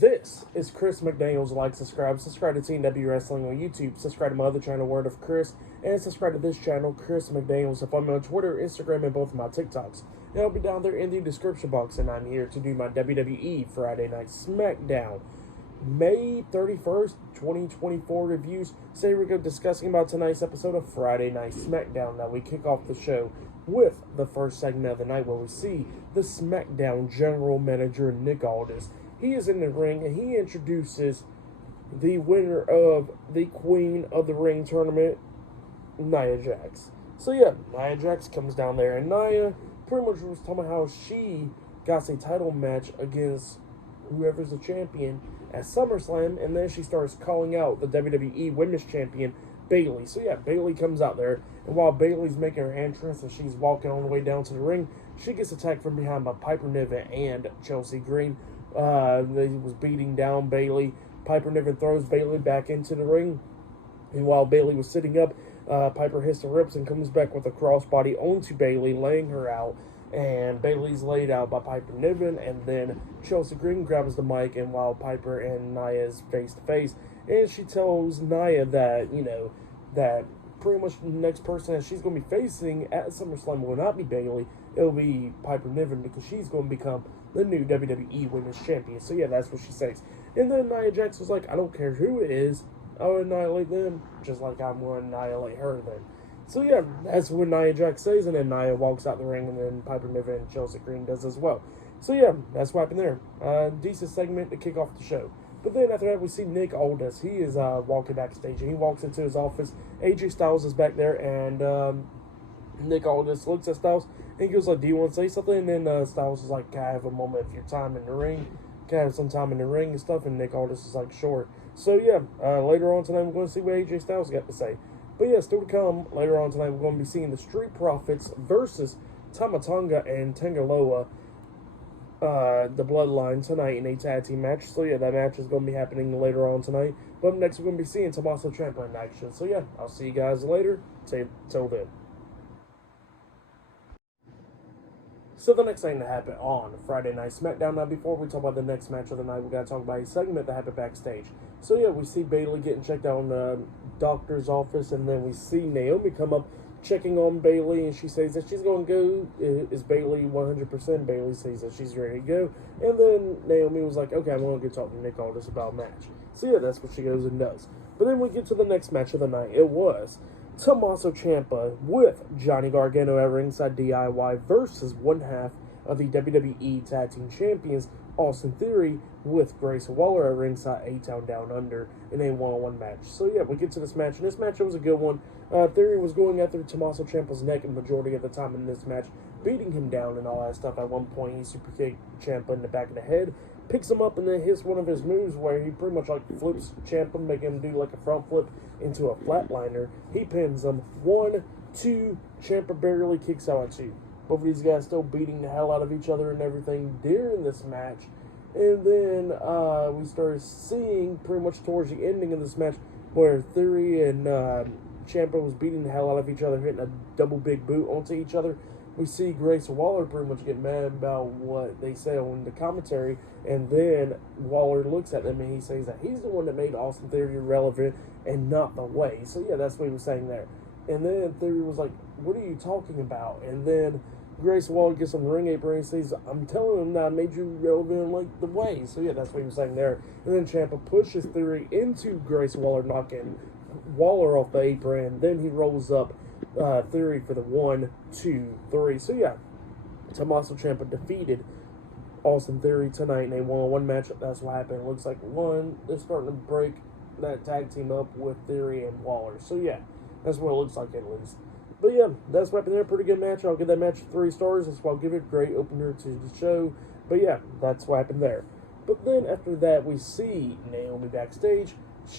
This is Chris McDaniels. Like, subscribe to TNW Wrestling on YouTube, subscribe to my other channel, Word of Chris, and subscribe to this channel, Chris McDaniels. So follow me on Twitter, Instagram, and both of my TikToks. And I'll be down there in the description box, and I'm here to do my WWE Friday Night SmackDown May 31st, 2024 reviews. So here we go, discussing about tonight's episode of Friday Night SmackDown. Now we kick off the show with the first segment of the night where we see the SmackDown General Manager, Nick Aldis. He is in the ring and he introduces the winner of the Queen of the Ring tournament, Nia Jax. So yeah, Nia Jax comes down there and Nia pretty much was talking about how she got a title match against whoever's the champion at SummerSlam, and then she starts calling out the WWE Women's Champion, Bayley. So yeah, Bayley comes out there, and while Bayley's making her entrance and she's walking all the way down to the ring, she gets attacked from behind by Piper Niven and Chelsea Green. They was beating down Bayley. Piper Niven throws Bayley back into the ring, and while Bayley was sitting up, Piper hits the ropes and comes back with a crossbody onto Bayley, laying her out. And Bayley's laid out by Piper Niven, and then Chelsea Green grabs the mic, and while Piper and Nia is face to face, and she tells Nia that, that pretty much the next person that she's going to be facing at SummerSlam will not be Bayley, it'll be Piper Niven, because she's going to become the new WWE Women's Champion. So yeah, that's what she says. And then Nia Jax was like, I don't care who it is, I'll annihilate them, just like I'm going to annihilate her then. So yeah, that's what Nia Jax says, and then Nia walks out the ring, and then Piper Niven and Chelsea Green does as well. So yeah, that's what happened there. Decent segment to kick off the show. But then after that, we see Nick Aldis. He is walking backstage, and he walks into his office. AJ Styles is back there, and Nick Aldis looks at Styles, and he goes like, do you want to say something? And then Styles is like, can I have a moment of your time in the ring? Can I have some time in the ring and stuff? And Nick Aldis is like, sure. So yeah, later on tonight, we're going to see what AJ Styles got to say. But yeah, still to come later on tonight, we're going to be seeing the Street Profits versus Tama Tonga and Tangaloa, the Bloodline, tonight in a tag team match. So yeah, that match is going to be happening later on tonight. But up next, we're going to be seeing Tommaso Ciampa in action. So yeah, I'll see you guys later. Till then. So the next thing that happened on Friday Night SmackDown. Now, before we talk about the next match of the night, we got to talk about a segment that happened backstage. So yeah, we see Bayley getting checked out in the doctor's office, and then we see Naomi come up checking on Bayley, and she says that she's going to go. Is Bayley 100%? Bayley says that she's ready to go, and then Naomi was like, okay, I'm going to go talk to Nick Aldis about a match. So yeah, that's what she goes and does. But then we get to the next match of the night. It was Tommaso Ciampa with Johnny Gargano at ringside DIY versus one half of the WWE Tag Team Champions, Austin Theory, with Grace Waller at ringside, A-Town Down Under, in a one-on-one match. So yeah, we get to this match, and this match was a good one. Theory was going after Tommaso Ciampa's neck the majority of the time in this match, beating him down and all that stuff. At one point, he super kicked Ciampa in the back of the head, picks him up, and then hits one of his moves where he pretty much like flips Ciampa, making him do like a front flip into a flatliner. He pins him. 1, 2, Ciampa barely kicks out at 2. Both of these guys still beating the hell out of each other and everything during this match. And then we started seeing pretty much towards the ending of this match where Theory and Ciampa was beating the hell out of each other, hitting a double big boot onto each other. We see Grace Waller pretty much get mad about what they say on the commentary, and then Waller looks at them and he says that he's the one that made Austin Theory relevant and not the way. So yeah, that's what he was saying there. And then Theory was like, what are you talking about? And then Grace Waller gets on the ring apron and says, I'm telling him that I made you relevant like the way. So yeah, that's what he was saying there. And then Ciampa pushes Theory into Grace Waller, knocking Waller off the apron, and then he rolls up Theory for the 1, 2, 3. So yeah, Tommaso Ciampa defeated Austin Theory tonight in a one-on-one match. That's what happened. It looks like they're starting to break that tag team up with Theory and Waller. So yeah, that's what it looks like at least. But yeah, that's what happened there. Pretty good match. I'll give that match 3 stars. That's why I'll give it. Great opener to the show. But yeah, that's what happened there. But then after that, we see Naomi backstage.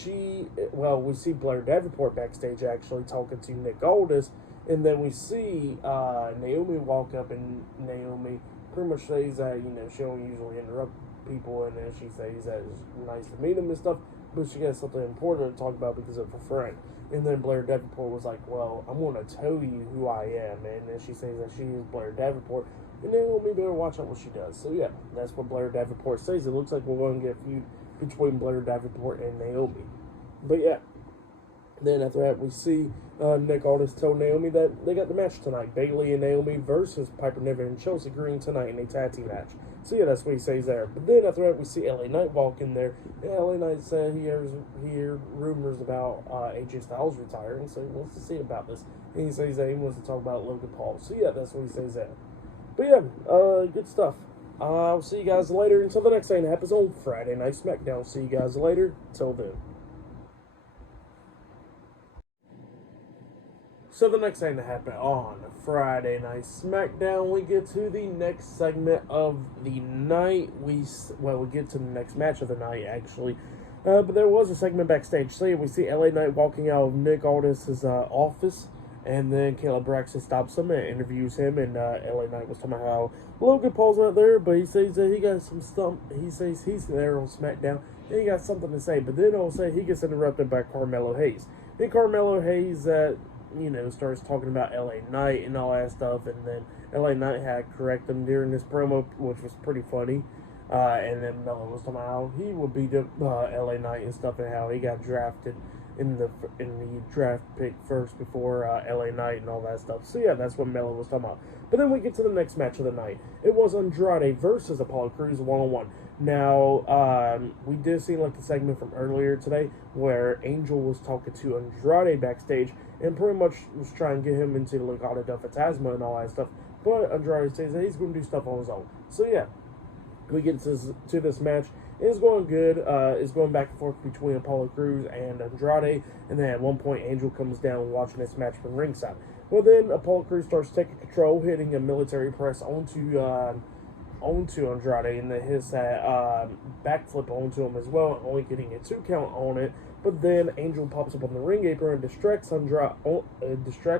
We see Blair Davenport backstage actually talking to Nick Aldis. And then we see Naomi walk up, and Naomi pretty much says that, she don't usually interrupt people. And then she says that it's nice to meet him and stuff. But she got something important to talk about because of her friend. And then Blair Davenport was like, well, I'm going to tell you who I am. And then she says that she is Blair Davenport, and Naomi better watch out what she does. So yeah, that's what Blair Davenport says. It looks like we're going to get a feud between Blair Davenport and Naomi. But yeah, then after that, we see Nick Aldis tell Naomi that they got the match tonight. Bayley and Naomi versus Piper Niven and Chelsea Green tonight in a tag team match. So yeah, that's what he says there. But then after that, we see LA Knight walk in there. And LA Knight said he heard rumors about AJ Styles retiring, so he wants to see about this. And he says that he wants to talk about Logan Paul. So yeah, that's what he says there. But yeah, good stuff. I'll see you guys later until the next thing that happens on Friday Night SmackDown. See you guys later. Till then. So the next thing that happened on Friday Night SmackDown, we get to the next segment of the night. We get to the next match of the night, actually. But there was a segment backstage. So yeah, we see LA Knight walking out of Nick Aldis' office, and then Caleb Braxton stops him and interviews him, and LA Knight was talking about how Logan Paul's not there, but he says that he got some stuff. He says he's there on SmackDown, and he got something to say. But then all of a sudden, he gets interrupted by Carmelo Hayes. Then Carmelo Hayes, starts talking about LA Knight and all that stuff, and then LA Knight had to correct him during this promo, which was pretty funny. And then Melo was talking about how he would beat LA Knight and stuff, and how he got drafted in the draft pick first before LA Knight and all that stuff. So yeah, that's what Melo was talking about. But then we get to the next match of the night. It was Andrade versus Apollo Crews 1-on-1. Now, we did see like a segment from earlier today where Angel was talking to Andrade backstage and pretty much was trying to get him into the Legado del Fantasma and all that stuff. But Andrade says that he's going to do stuff on his own. So yeah, we get to this match. It's going good. It's going back and forth between Apollo Crews and Andrade. And then at one point, Angel comes down watching this match from ringside. Well, then Apollo Crews starts taking control, hitting a military press onto Andrade, and then his backflip onto him as well, only getting a 2 count on it. But then Angel pops up on the ring apron and distracts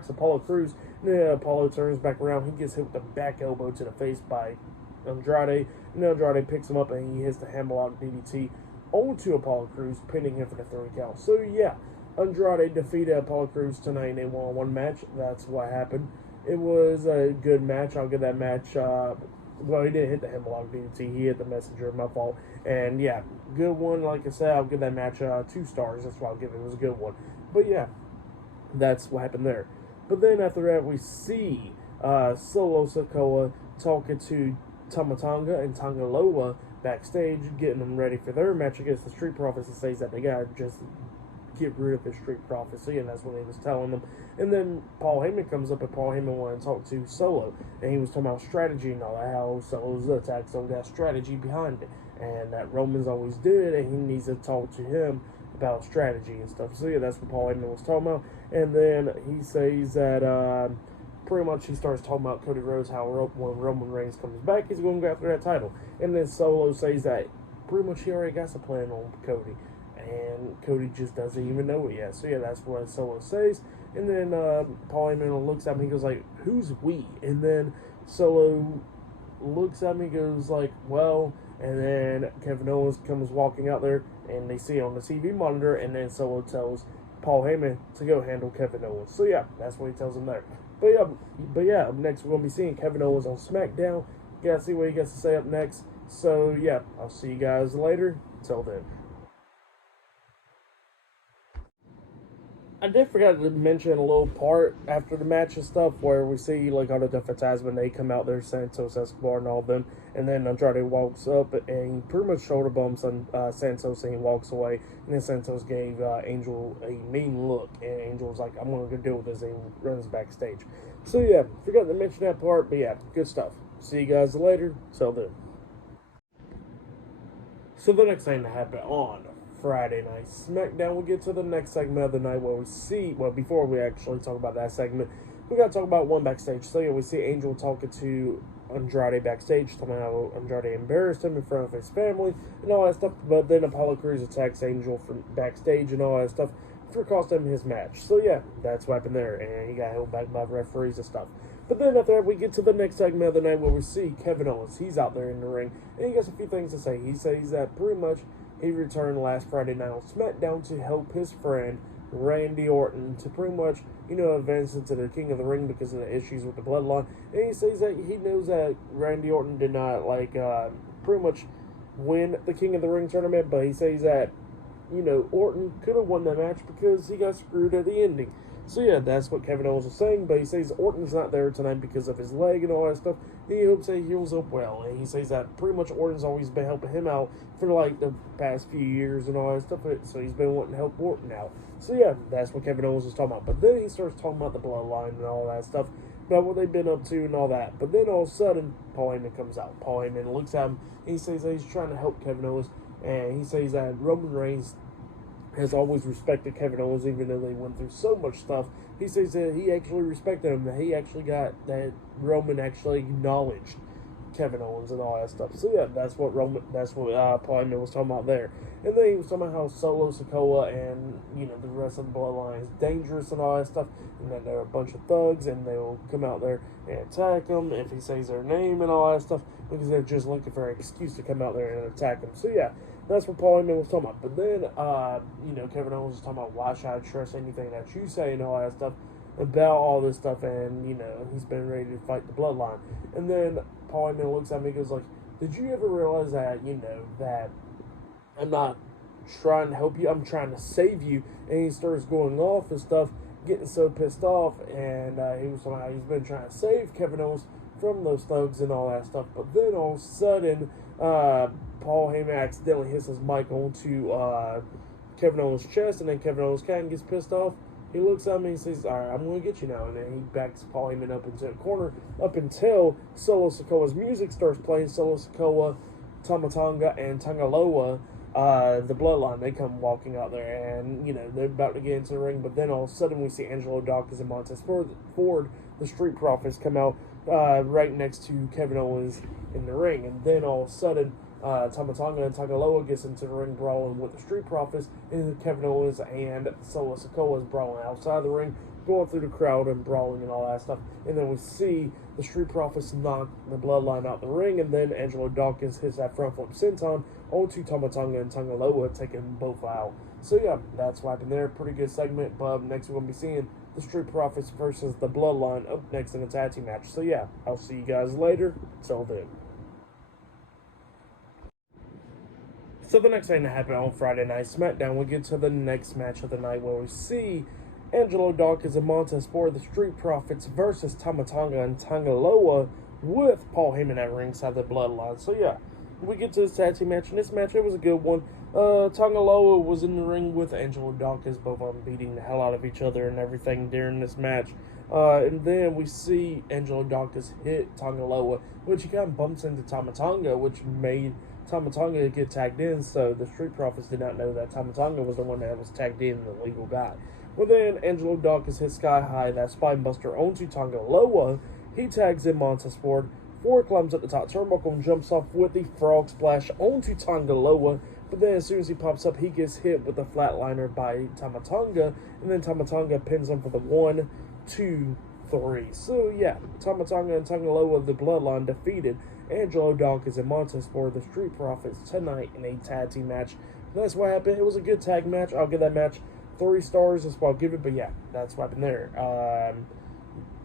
Apollo Crews. And then Apollo turns back around. He gets hit with a back elbow to the face by Andrade. And then Andrade picks him up and he hits the hammerlock DDT onto Apollo Crews, pinning him for the 3 count. So yeah, Andrade defeated Apollo Crews tonight in a 1-on-1 match. That's what happened. It was a good match. I'll give that match. He didn't hit the hammerlock DDT. He hit the messenger. My fault. And yeah, good one. Like I said, I'll give that match 2 stars. That's why I'll give it. It was a good one. But yeah, that's what happened there. But then after that, we see Solo Sikoa talking to Tamatanga and Tangaloa backstage, getting them ready for their match against the Street Profits, and says that they gotta just get rid of the Street Profits, and that's what he was telling them. And then Paul Heyman comes up, and Paul Heyman wanted to talk to Solo, and he was talking about strategy and all that, how Solo's attacks don't got strategy behind it, and that Roman's always did, and he needs to talk to him about strategy and stuff. So yeah, that's what Paul Heyman was talking about. And then he says that pretty much he starts talking about Cody Rhodes, how when Roman Reigns comes back, he's going to go after that title. And then Solo says that pretty much he already got a plan on Cody, and Cody just doesn't even know it yet. So yeah, that's what Solo says. And then Paul Heyman looks at me and goes like, "Who's we?" And then Solo looks at me and goes like, "Well," and then Kevin Owens comes walking out there, and they see it on the TV monitor, and then Solo tells Paul Heyman to go handle Kevin Owens. So yeah, that's what he tells him there. But yeah, up next we're going to be seeing Kevin Owens on SmackDown. You got to see what he gets to say up next. So yeah, I'll see you guys later. Till then. I did forget to mention a little part after the match and stuff where we see like all the Fantasma, and they come out there, Santos Escobar and all of them, and then Andrade walks up and he pretty much shoulder bumps on Santos, and he walks away, and then Santos gave Angel a mean look, and Angel was like, "I'm going to deal with this," and he runs backstage. So yeah, forgot to mention that part, but yeah, good stuff. See you guys later. Till then. So the next thing that happened on Friday Night SmackDown, we'll get to the next segment of the night where we see, well, before we actually talk about that segment, we got to talk about one backstage. So yeah, we see Angel talking to Andrade backstage, talking about how Andrade embarrassed him in front of his family and all that stuff, but then Apollo Crews attacks Angel from backstage and all that stuff for costing him his match. So yeah, that's what happened there, and he got held back by the referees and stuff. But then after that, we get to the next segment of the night where we see Kevin Owens. He's out there in the ring, and he got a few things to say. He says that pretty much he returned last Friday night on SmackDown to help his friend Randy Orton to pretty much, advance into the King of the Ring because of the issues with the bloodline. And he says that he knows that Randy Orton did not, pretty much win the King of the Ring tournament, but he says that, Orton could have won that match because he got screwed at the ending. So yeah, that's what Kevin Owens was saying, but he says Orton's not there tonight because of his leg and all that stuff. He hopes that he heals up well, and he says that pretty much Orton's always been helping him out for the past few years and all that stuff, so he's been wanting to help Orton out. So yeah, that's what Kevin Owens was talking about. But then he starts talking about the bloodline and all that stuff, about what they've been up to and all that. But then all of a sudden, Paul Heyman comes out. Paul Heyman looks at him, and he says that he's trying to help Kevin Owens, and he says that Roman Reigns has always respected Kevin Owens, even though they went through so much stuff. He says that he actually respected him, that he actually got that Roman actually acknowledged Kevin Owens and all that stuff. So yeah, that's what Paul Heyman was talking about there. And then he was talking about how Solo Sikoa and the rest of the bloodline is dangerous and all that stuff, and that they're a bunch of thugs and they'll come out there and attack him if he says their name and all that stuff, because they're just looking for an excuse to come out there and attack him. So yeah, that's what Paul Heyman was talking about. But then, Kevin Owens was talking about why should I trust anything that you say and all that stuff about all this stuff, and, he's been ready to fight the bloodline. And then Paul Heyman looks at me and goes like, did you ever realize that, that I'm not trying to help you, I'm trying to save you? And he starts going off and stuff, getting so pissed off, and he was talking about how he's been trying to save Kevin Owens from those thugs and all that stuff. But then all of a sudden, Paul Heyman accidentally hits his mic onto Kevin Owens' chest, and then Kevin Owens kind of gets pissed off. He looks at me and says, all right, I'm going to get you now. And then he backs Paul Heyman up into a corner up until Solo Sikoa's music starts playing. Solo Sikoa, Tama Tonga, and Tangaloa, the bloodline, they come walking out there, and, they're about to get into the ring. But then all of a sudden we see Angelo Dawkins and Montez Ford, the Street Profits, come out right next to Kevin Owens in the ring. And then all of a sudden, Tama Tonga and Tangaloa gets into the ring brawling with the Street Profits, and Kevin Owens and Solo Sikoa is brawling outside the ring, going through the crowd and brawling and all that stuff. And then we see the Street Profits knock the bloodline out the ring, and then Angelo Dawkins hits that front flip senton onto Tama Tonga and Tangaloa, taking them both out. So yeah, that's what happened there. Pretty good segment. But next we're going to be seeing the Street Profits versus the bloodline up next in a tag team match. So yeah, I'll see you guys later. Till then. So the next thing that happened on Friday Night SmackDown, we get to the next match of the night where we see Angelo Dawkins and Montez Ford, the Street Profits, versus Tama Tonga and Tangaloa, with Paul Heyman at ringside, the bloodline. So yeah, we get to this tag team match, and this match, it was a good one. Tangaloa was in the ring with Angelo Dawkins, both of them beating the hell out of each other and everything during this match. And then we see Angelo Dawkins hit Tangaloa, which he kind of bumps into Tama Tonga, which made Tama Tonga get tagged in, so the Street Profits did not know that Tama Tonga was the one that was tagged in, the legal guy. Well, then Angelo Dawkins hit Sky High, that Spinebuster onto Tangaloa. He tags in Montez Ford. Ford climbs up the top turnbuckle and jumps off with the Frog Splash onto Tangaloa. But then as soon as he pops up, he gets hit with the Flatliner by Tama Tonga, and then Tama Tonga pins him for the 1, 2, 3. So yeah, Tama Tonga and Tangaloa, the bloodline, defeated Angelo Dawkins and Montez Ford, the Street Profits, tonight in a tag team match. That's what happened. It was a good tag match. I'll give that match 3 stars. That's what I'll give it. But yeah, that's what happened there.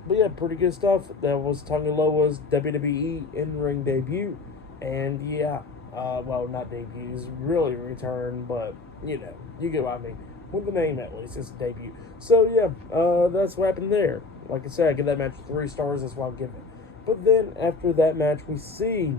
But yeah, pretty good stuff. That was Tangaloa's WWE in-ring debut. And yeah, well, not debut. It's really a return, but you get what I mean. With the name at least, it's a debut. So yeah, that's what happened there. Like I said, I give that match 3 stars. That's what I'll give it. But then after that match, we see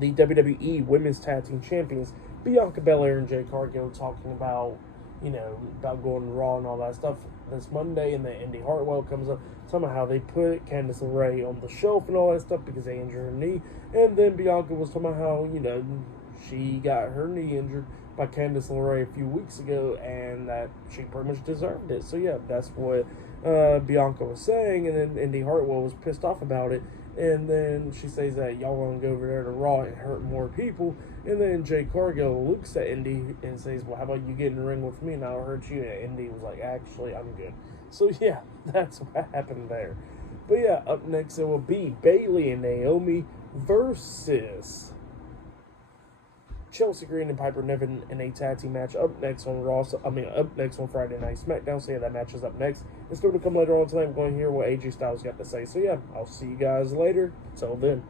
the WWE Women's Tag Team Champions, Bianca Belair and Jade Cargill, talking about, about going to Raw and all that stuff this Monday, and then Indy Hartwell comes up, talking about how they put Candice LeRae on the shelf and all that stuff because they injured her knee. And then Bianca was talking about how, she got her knee injured by Candice LeRae a few weeks ago, and that she pretty much deserved it. So yeah, that's what Bianca was saying, and then Indy Hartwell was pissed off about it, and then she says that y'all want to go over there to Raw and hurt more people, and then Jade Cargill looks at Indy and says, well, how about you get in the ring with me and I'll hurt you, and Indy was like, actually, I'm good. So yeah, that's what happened there. But yeah, up next it will be Bayley and Naomi versus Chelsea Green and Piper Niven in a tag team match up next on up next on Friday Night SmackDown. So yeah, that match is up next. It's going to come later on tonight. We're going to hear what AJ Styles got to say. So yeah, I'll see you guys later. Till then.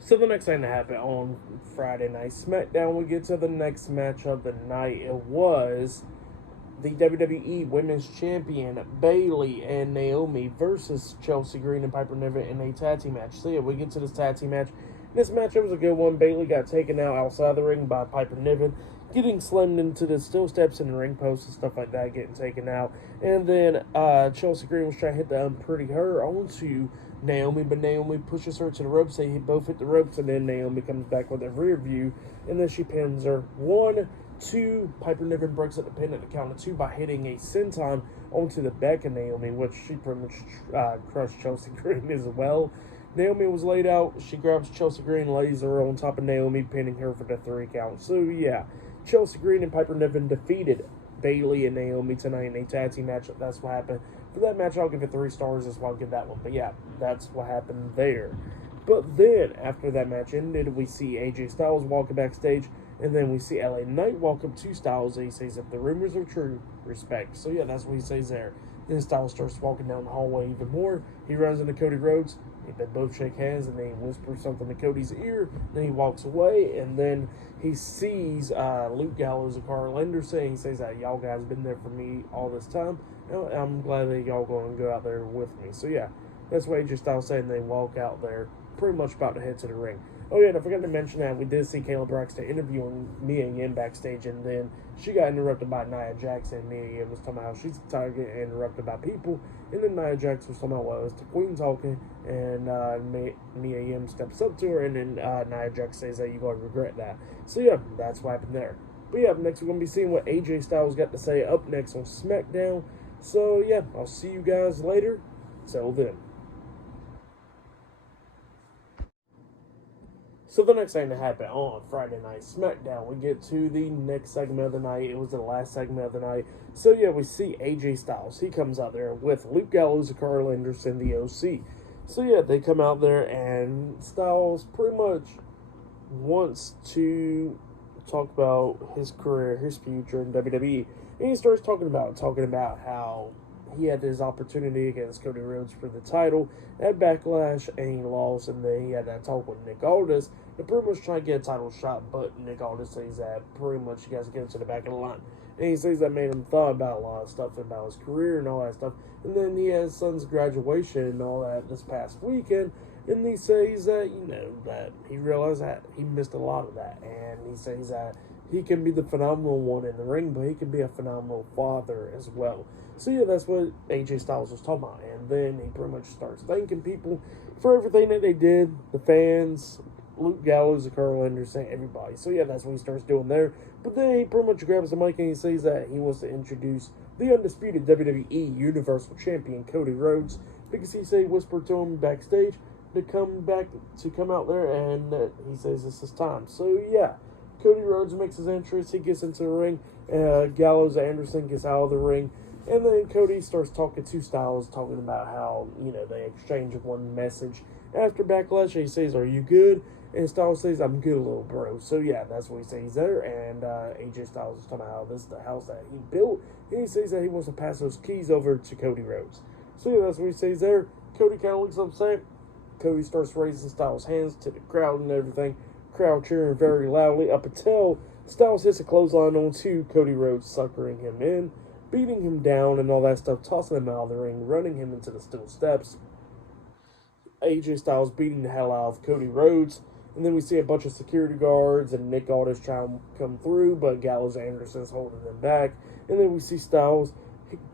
So the next thing that happened on Friday Night SmackDown, we get to the next match of the night. It was the WWE Women's Champion Bayley and Naomi versus Chelsea Green and Piper Niven in a tag team match. So yeah, we get to this tag team match. This matchup was a good one. Bayley got taken out outside the ring by Piper Niven, getting slammed into the steel steps and the ring posts and stuff like that, getting taken out. And then Chelsea Green was trying to hit the Unpretty Her onto Naomi, but Naomi pushes her to the ropes. They both hit the ropes, and then Naomi comes back with a rear view, and then she pins her. 1, 2, Piper Niven breaks up the pin at the count of 2 by hitting a senton onto the back of Naomi, which she pretty much crushed Chelsea Green as well. Naomi was laid out. She grabs Chelsea Green, lays her on top of Naomi, pinning her for the 3 count. So yeah, Chelsea Green and Piper Niven defeated Bayley and Naomi tonight in a tag team match. That's what happened. For that match, I'll give it 3 stars. That's why I'll give that one. But yeah, that's what happened there. But then, after that match ended, we see AJ Styles walking backstage, and then we see LA Knight walk up to Styles, and he says, if the rumors are true, respect. So yeah, that's what he says there. Then Styles starts walking down the hallway even more. He runs into Cody Rhodes. They both shake hands, and then he whispers something to Cody's ear. Then he walks away, and then he sees Luke Gallows and Carl Anderson. He says that y'all guys been there for me all this time. And I'm glad that y'all going to go out there with me. So yeah, that's what AJ Styles said, and they walk out there, pretty much about to head to the ring. Oh yeah, and I forgot to mention that we did see Kayla Braxton interviewing Mia Yim backstage, and then she got interrupted by Nia Jax, and Mia Yim was talking about how she's tired of getting interrupted by people, and then Nia Jax was talking about what was the Queen talking, and Mia Yim steps up to her, and then Nia Jax says that you're going to regret that. So yeah, that's what happened there. But yeah, next we're going to be seeing what AJ Styles got to say up next on SmackDown. So yeah, I'll see you guys later. Till then. So the next thing that happened on Friday Night SmackDown, we get to the next segment of the night. It was the last segment of the night. So yeah, we see AJ Styles. He comes out there with Luke Gallows and Carl Anderson, the OC. So yeah, they come out there, and Styles pretty much wants to talk about his career, his future in WWE. And he starts talking about how he had his opportunity against Cody Rhodes for the title at Backlash, and he lost, and then he had that talk with Nick Aldis to pretty much try to get a title shot, but Nick Aldis says that pretty much you guys get to the back of the line. And he says that made him thought about a lot of stuff about his career and all that stuff. And then he had his son's graduation and all that this past weekend, and he says that, that he realized that he missed a lot of that, and he says that he can be the phenomenal one in the ring, but he can be a phenomenal father as well. So yeah, that's what AJ Styles was talking about. And then he pretty much starts thanking people for everything that they did, the fans, Luke Gallows, and Carl Anderson, everybody. So yeah, that's what he starts doing there. But then he pretty much grabs the mic and he says that he wants to introduce the undisputed WWE Universal Champion, Cody Rhodes, because he whispered to him backstage to come out there, and he says this is time. So yeah, Cody Rhodes makes his entrance. He gets into the ring. Gallows and Anderson gets out of the ring. And then Cody starts talking to Styles, talking about how, they exchange one message. After Backlash, he says, are you good? And Styles says, I'm good, little bro. So yeah, that's what he says there. And AJ Styles is talking about how this is the house that he built. And he says that he wants to pass those keys over to Cody Rhodes. So yeah, that's what he says there. Cody kind of looks upset. Cody starts raising Styles' hands to the crowd and everything. Crowd cheering very loudly up until Styles hits a clothesline onto Cody Rhodes, suckering him in, beating him down and all that stuff, tossing him out of the ring, running him into the steel steps. AJ Styles beating the hell out of Cody Rhodes. And then we see a bunch of security guards and Nick Aldis trying to come through, but Gallows and Anderson's holding them back. And then we see Styles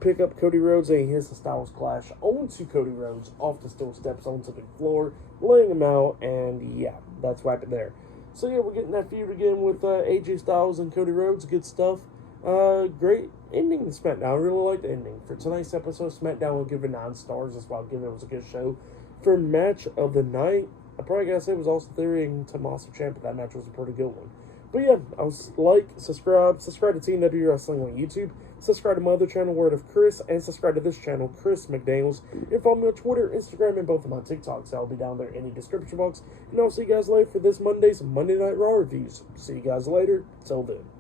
pick up Cody Rhodes, and he hits the Styles Clash onto Cody Rhodes, off the steel steps onto the floor, laying him out, and yeah, that's what happened there. So yeah, we're getting that feud again with AJ Styles and Cody Rhodes. Good stuff. Great ending to SmackDown. I really liked the ending. For tonight's episode, SmackDown will give it 9 stars. That's why I'll give it. It was a good show. For match of the night, I probably gotta say it was Austin Theory and Tommaso Ciampa. That match was a pretty good one. But yeah, subscribe to TNW Wrestling on YouTube. Subscribe to my other channel, Word of Chris, and subscribe to this channel, Chris McDaniels. And follow me on Twitter, Instagram, and both of my TikToks. I'll be down there in the description box. And I'll see you guys later for this Monday's Monday Night Raw reviews. See you guys later. Till then.